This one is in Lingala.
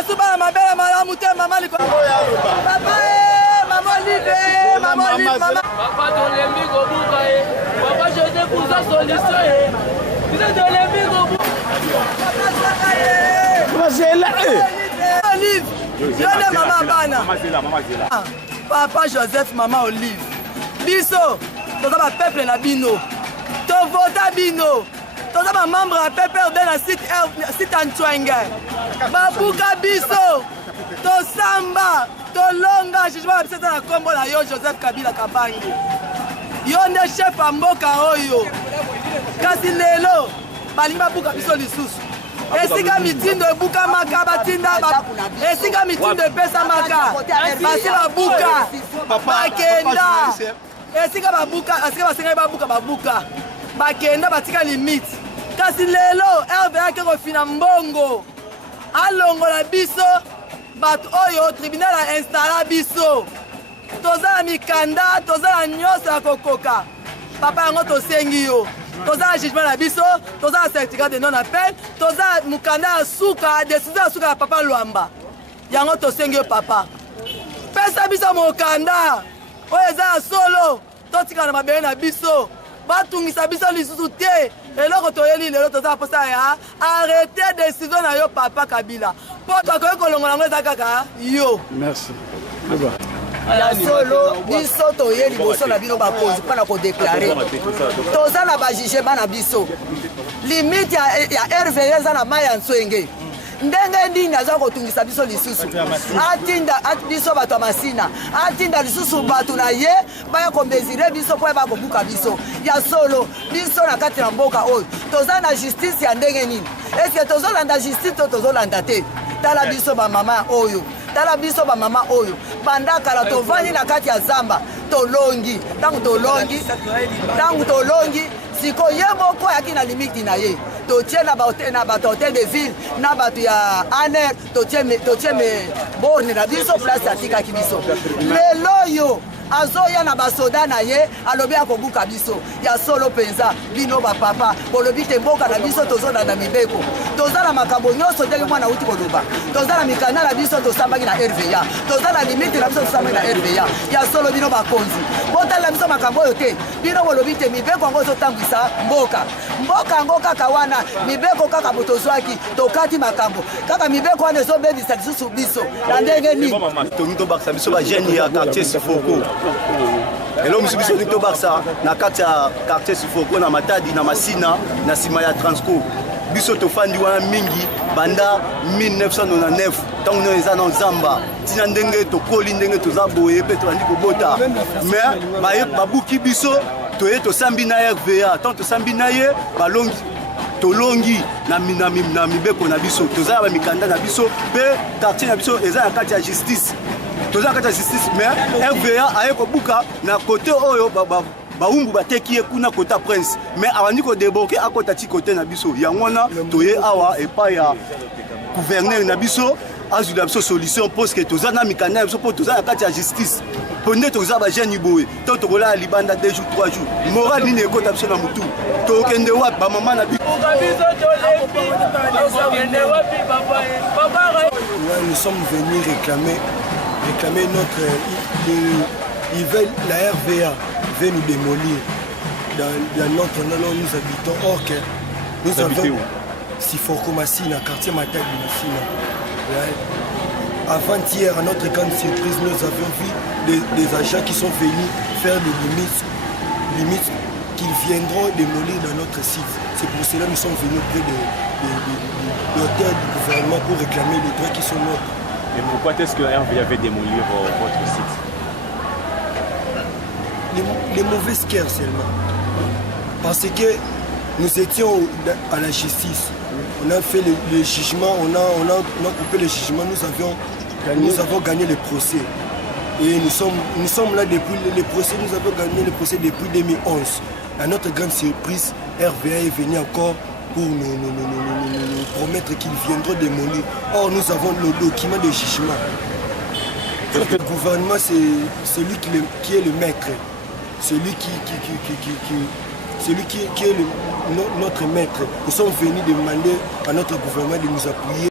Basuba ma belle maman te maman liko. Papa maman live, maman live maman. Papa dans les micros boucaé. Papa je te pour ça solution. Tu es dans les micros. Papa Zakaye. Maman c'est là. Olive. Je maman bana. Maman c'est là. Papa Joseph maman Olive. Biso, toza ba peuple na bino. To vota bino. Toza ba membre à peuple de la site Antoine. Babuka biso. To samba, to longa, je vais appeler ça na kombo na yo Joseph Kabila Kabange. Yo ne chef a mboka oyo. Kasi lelo, balingi babuka biso lisusu. Esika mitindo ebuka maka batinda esika mitindo epesa maka basi babuka bakenda esika babuka esika basengai babuka bakenda batika limite kasi lelo RVA ke kofina mbongo alongola biso bato oyo tribunal a installa biso toza na mikanda toza na nyonso ya kokoka papa yango tosengi yo toza na jugement na biso toza na certificat de non appel toza mukanda ya suka décision ya suka ya papa Lwamba yango tosengi yo papa pesa biso mokanda oyo eza ya solo totika na mabele na biso batungisa biso lisusu te eloko toyeli lelo toza posa ya arrêter décision na yo papa Kabila po tokoki kolongola yango eza kaka yo. Merci. Ya solo biso toye liboso na bino bakonzi mpona kodeklare toza na bajugement na biso limite ya RVA eza na mai ya nswenge ndenge nini aza kotungisa biso lisusu atinda biso bato ya masina atinda lisusu bato na ye baya komesire biso mpo bakobuka biso ya solo biso na kati na mboka oyo toza na justice ya ndenge nini eske tozolanda justice to tozolanda te tala biso bamama oyo tala biso bamama oyo banda kala tovandi na kati ya zamba tolongi ntango tolongi siko ye moko ayaki na limite na ye totie na bato hotel de ville na bato ya aner totie borne na biso place atikaki biso lelo yo azoya na basoda na ye alobi akobuka biso ya solo penza bino bapapa bolobi te mboka na biso tozolanda mibeko toza na makambo nyonso ndenge mwana uti koloba toza na mikanda na biso tosambaki na RVA toza na limite na biso tosambaki na RVA ya solo bino bakonzi botala biso makambo oyo te bino bolobi te mibeko yango ezotambwisa mboka yango kaka wana mibeko kaka botozwaki tokati makambo kaka mibeko wana ezobebisa lisusu biso na ndenge nini tongi tobakisa biso bagene ya quartier Sifoko elo mosusu biso tongi tobakisa na kati ya quartier Sifoko na Matadi na Masina na nsima ya Transco biso tofandi wana mingi banda 1999 ntango nio eza na nzamba ntina ndenge tokoli ndenge toza boye mpe tobandi kobota mais babuki biso toye tosambi na RVA tant tosambi na ye balongi tolongi na mibeko na biso toza na bamikanda na biso mpe quartier na biso eza na kati ya justice toza na kati ya justice mais RVA aye kobuka na kote oyo baumbu bateki ye kuna kota prince mais abandi kodeboke akota ti kote na biso yango wana toye awa epai ya gouverneur na biso azwila biso solution poske toza na mikanda na biso mpo toza na kati ya justice mpo nde toza bagene boye to tokolala libanda 2 jours 3 jours moral nini ekota biso na mutu tokende wapi bamama na biso. Nous sommes venus réclamer ils veulent la RVA veut nous démolir dans notre nom nous habitons or que nous avons Sifoko Masina, quartier Matadi Masina. Avant-hier, à notre grande surprise, nous avions vu des agents qui sont venus faire des limites qu'ils viendront démolir dans notre site. C'est pour cela que nous sommes venus auprès de l'auteur du gouvernement pour réclamer les droits qui sont nôtres. Et pourquoi est-ce que RVA avait démolir votre site? Les mauvaises guerres seulement. Parce que nous étions à la justice. On a fait le jugement, on a coupé le jugement, nous avons gagné le procès. Et nous sommes là depuis le procès, nous avons gagné le procès depuis 2011. À notre grande surprise, RVA est venu encore pour nous promettre qu'ils viendront démolir. Or, nous avons le document de jugement. Le gouvernement, c'est celui qui est le maître. Celui qui est notre maître. Nous sommes venus demander à notre gouvernement de nous appuyer.